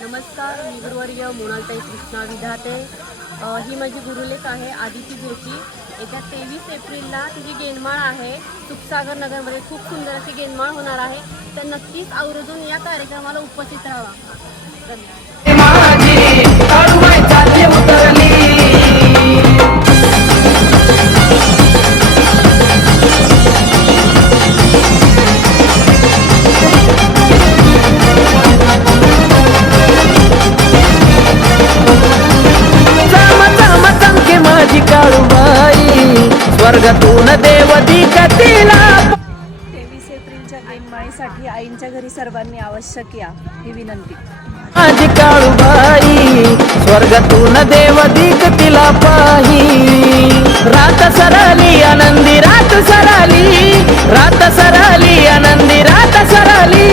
नमस्कार, मी गुरुवर्य मोनालताई कृष्णा विधाते। ही माझी गुरुलेख आहे आदिती जोशी। येत्या 23 एप्रिलला तिची गेनमाळ आहे सुखसागर नगरमध्ये। खूप सुंदर अशी गेनमाळ होणार आहे, तर नक्कीच आवर्जून या कार्यक्रमाला उपस्थित राहा। स्वर्गातून देव दिखतीला 23 एप्रिलच्या गेनमाळीसाठी आईंच्या घरी सर्वांनी आवश्यक या ही विनंती। माझी काळूबाई स्वर्गातून देव दिखतीला पाही। रात सरली आनंदी रात सरली, रात सरली आनंदी रात सरली।